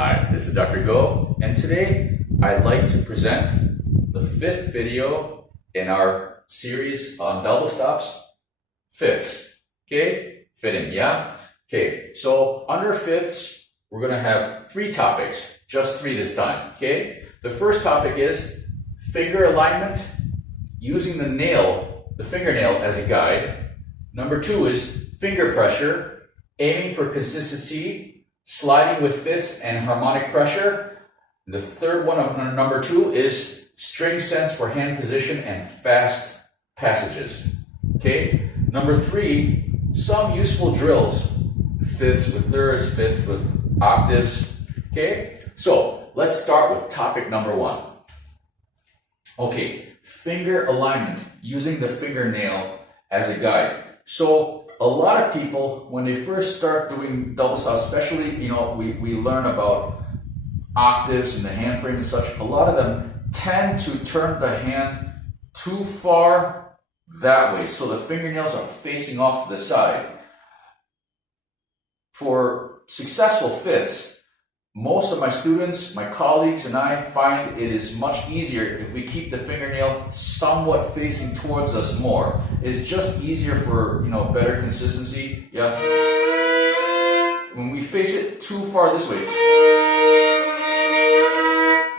Hi, this is Dr. Go, and today I'd like to present the fifth video in our series on double stops, fifths. Okay, fitting, yeah? Okay, so under fifths, we're going to have three topics, just three this time. Okay, the first topic is finger alignment, using the fingernail as a guide. Number two is finger pressure, aiming for consistency, sliding with fifths and harmonic pressure. The third one, number two, is string sense for hand position and fast passages. Okay, number three, some useful drills, fifths with thirds, fifths with octaves. Okay, so let's start with topic number one. Okay, finger alignment, using the fingernail as a guide. So a lot of people, when they first start doing double stops, especially, we learn about octaves and the hand frame and such, a lot of them tend to turn the hand too far that way. So the fingernails are facing off to the side. For successful fifths, most of my students, my colleagues, and I find it is much easier if we keep the fingernail somewhat facing towards us more. It's just easier for, better consistency. Yeah. When we face it too far this way,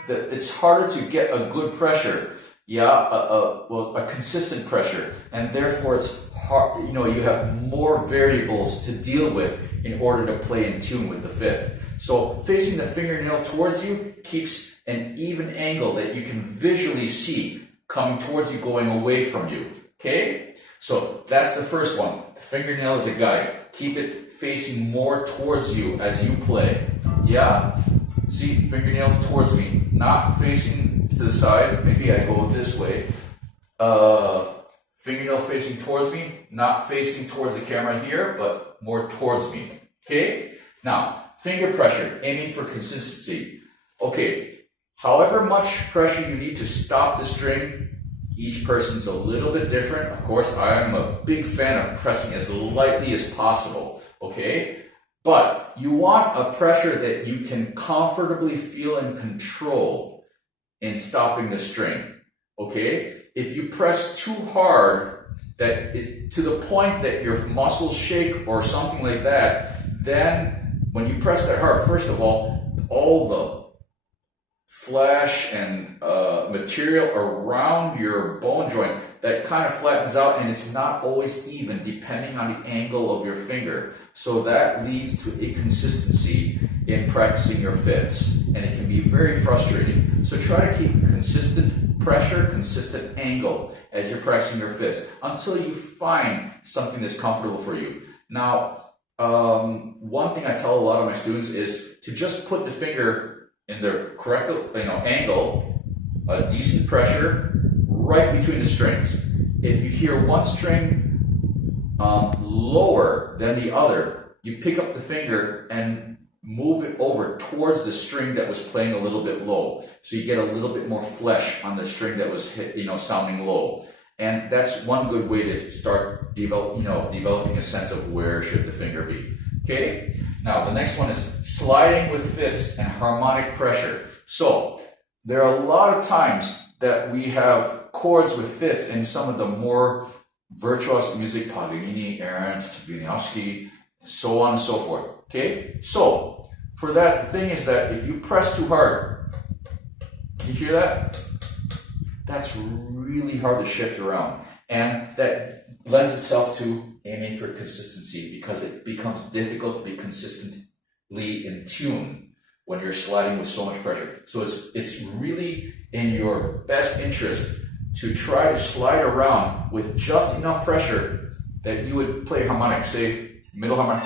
it's harder to get a good pressure. Yeah, a consistent pressure, and therefore it's hard. You have more variables to deal with in order to play in tune with the fifth. So facing the fingernail towards you keeps an even angle that you can visually see coming towards you, going away from you. Okay? So that's the first one. The fingernail is a guide. Keep it facing more towards you as you play. Yeah? See, fingernail towards me, not facing to the side. Maybe I go this way. Fingernail facing towards me, not facing towards the camera here, but more towards me. Okay? Now, finger pressure, aiming for consistency. Okay, however much pressure you need to stop the string, each person's a little bit different. Of course, I am a big fan of pressing as lightly as possible, okay? But you want a pressure that you can comfortably feel and control in stopping the string, okay? If you press too hard, that is to the point that your muscles shake or something like that, then when you press that hard, first of all the flesh and material around your bone joint, that kind of flattens out, and it's not always even depending on the angle of your finger. So that leads to inconsistency in practicing your fifths, and it can be very frustrating. So try to keep consistent pressure, consistent angle as you're practicing your fifths until you find something that's comfortable for you. Now, one thing I tell a lot of my students is to just put the finger in the correct, angle, a decent pressure right between the strings. If you hear one string lower than the other, you pick up the finger and move it over towards the string that was playing a little bit low. So you get a little bit more flesh on the string that was sounding low. And that's one good way to start developing a sense of where should the finger be. Okay? Now, the next one is sliding with fifths and harmonic pressure. So, there are a lot of times that we have chords with fifths in some of the more virtuoso music, Paganini, Ernst, Wieniawski, so on and so forth. Okay? So, for that, the thing is that if you press too hard, can you hear that? That's really hard to shift around, and that lends itself to aiming for consistency, because it becomes difficult to be consistently in tune when you're sliding with so much pressure. So it's really in your best interest to try to slide around with just enough pressure that you would play harmonic, say middle harmonic,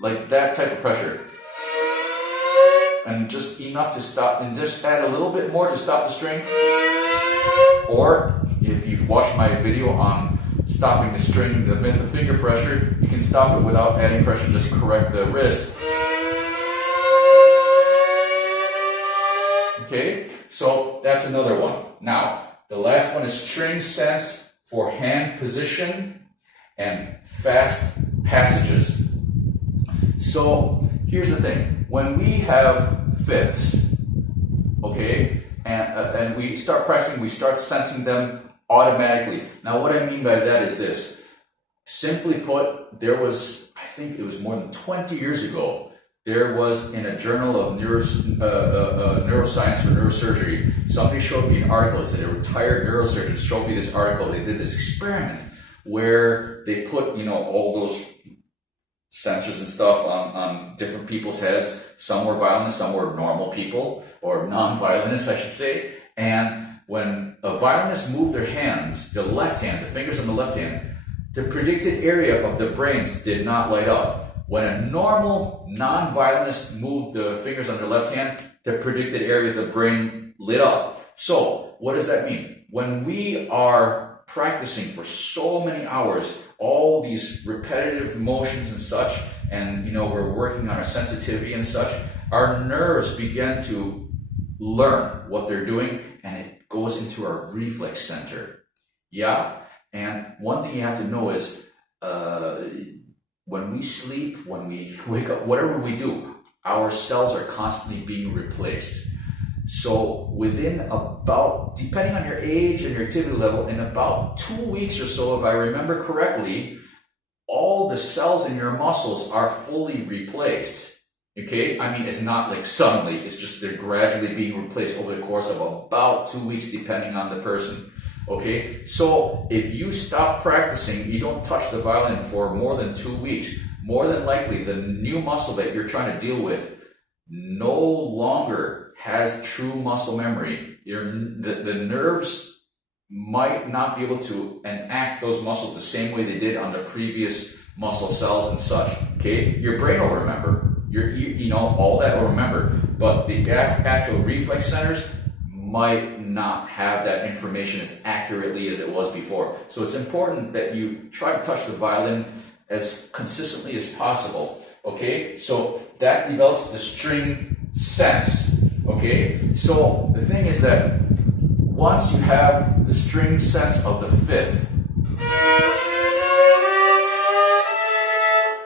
like that type of pressure. And just enough to stop, and just add a little bit more to stop the string. Or if you've watched my video on stopping the string, the myth of finger pressure, you can stop it without adding pressure, just correct the wrist. Okay, so that's another one. Now, the last one is string sense for hand position and fast passages. So here's the thing: when we have fifths, okay, and we start pressing, we start sensing them automatically. Now, what I mean by that is this: simply put, there was, I think it was more than 20 years ago, there was in a journal of neuroscience or neurosurgery, somebody showed me an article. It said a retired neurosurgeon showed me this article. They did this experiment where they put, you know, all those sensors and stuff on different people's heads. Some were violinists, some were normal people, or non-violinists, I should say. And when a violinist moved their hands, the left hand, the fingers on the left hand, the predicted area of the brains did not light up. When a normal non-violinist moved the fingers on their left hand, the predicted area of the brain lit up. So, what does that mean? When we are practicing for so many hours, all these repetitive motions and such, and you know, we're working on our sensitivity and such, our nerves begin to learn what they're doing, and it goes into our reflex center. Yeah? And one thing you have to know is, when we sleep, when we wake up, whatever we do, our cells are constantly being replaced. So within about, depending on your age and your activity level, in about 2 weeks or so, if I remember correctly, all the cells in your muscles are fully replaced. Okay? I mean, it's not like suddenly, it's just they're gradually being replaced over the course of about 2 weeks, depending on the person. Okay, so if you stop practicing, you don't touch the violin for more than 2 weeks, more than likely the new muscle that you're trying to deal with no longer has true muscle memory. The nerves might not be able to enact those muscles the same way they did on the previous muscle cells and such. Okay, your brain will remember, you know, all that will remember, but the actual reflex centers might not have that information as accurately as it was before. So it's important that you try to touch the violin as consistently as possible. Okay, so that develops the string sense. Okay, so the thing is that once you have the string sense of the fifth,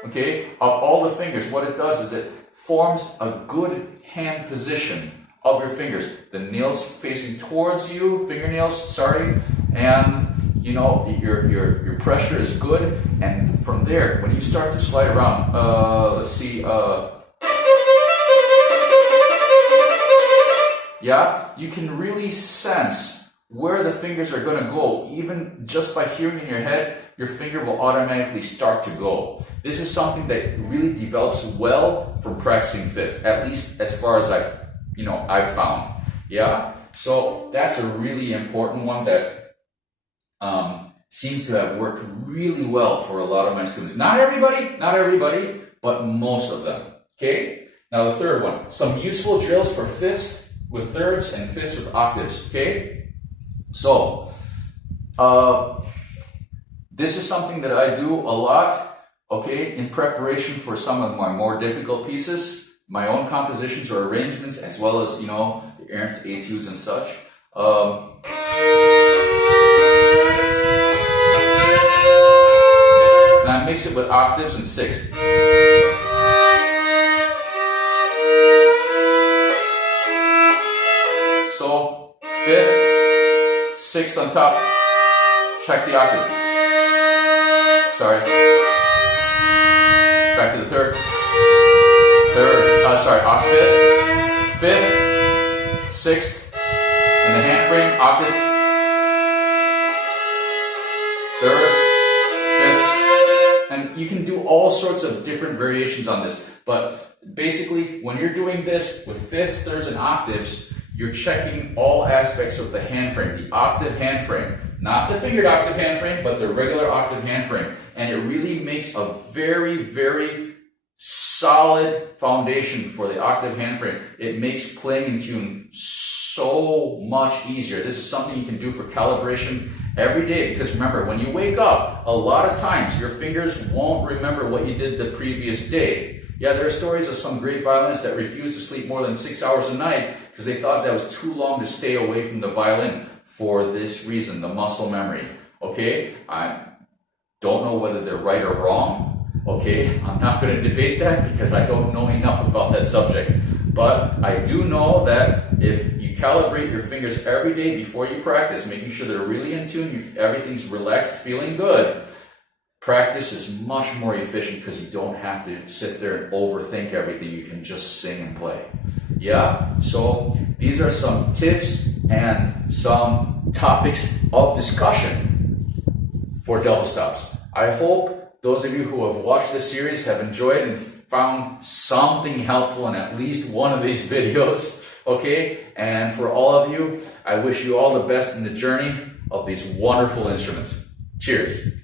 okay, of all the fingers, what it does is it forms a good hand position of your fingers, the nails facing towards you, fingernails, sorry, and you know, your pressure is good, and from there, when you start to slide around, let's see, yeah, you can really sense where the fingers are going to go. Even just by hearing in your head, your finger will automatically start to go. This is something that really develops well from practicing fifth, at least as far as I've found. Yeah, so that's a really important one that seems to have worked really well for a lot of my students. Not everybody, but most of them. Okay, now the third one, some useful drills for fifths with thirds and fifths with octaves. Okay, so this is something that I do a lot, okay, in preparation for some of my more difficult pieces, my own compositions or arrangements, as well as, you know, the errands, etudes, and such. And I mix it with octaves and sixths. So, fifth, sixth on top, check the octave. Sorry. Back to the third, octave, fifth, sixth, and the hand frame, octave, third, fifth, and you can do all sorts of different variations on this, but basically when you're doing this with fifths, thirds, and octaves, you're checking all aspects of the hand frame, the octave hand frame, not the fingered octave hand frame, but the regular octave hand frame, and it really makes a very, very solid foundation for the octave hand frame. It makes playing in tune so much easier. This is something you can do for calibration every day, because remember, when you wake up, a lot of times your fingers won't remember what you did the previous day. Yeah, there are stories of some great violinists that refused to sleep more than 6 hours a night because they thought that was too long to stay away from the violin for this reason, the muscle memory. Okay, I don't know whether they're right or wrong, Okay, I'm not going to debate that because I don't know enough about that subject. But I do know that if you calibrate your fingers every day before you practice, making sure they're really in tune, everything's relaxed, feeling good, practice is much more efficient because you don't have to sit there and overthink everything. You can just sing and play. Yeah, so these are some tips and some topics of discussion for double stops. I hope those of you who have watched this series have enjoyed and found something helpful in at least one of these videos, okay? And for all of you, I wish you all the best in the journey of these wonderful instruments. Cheers.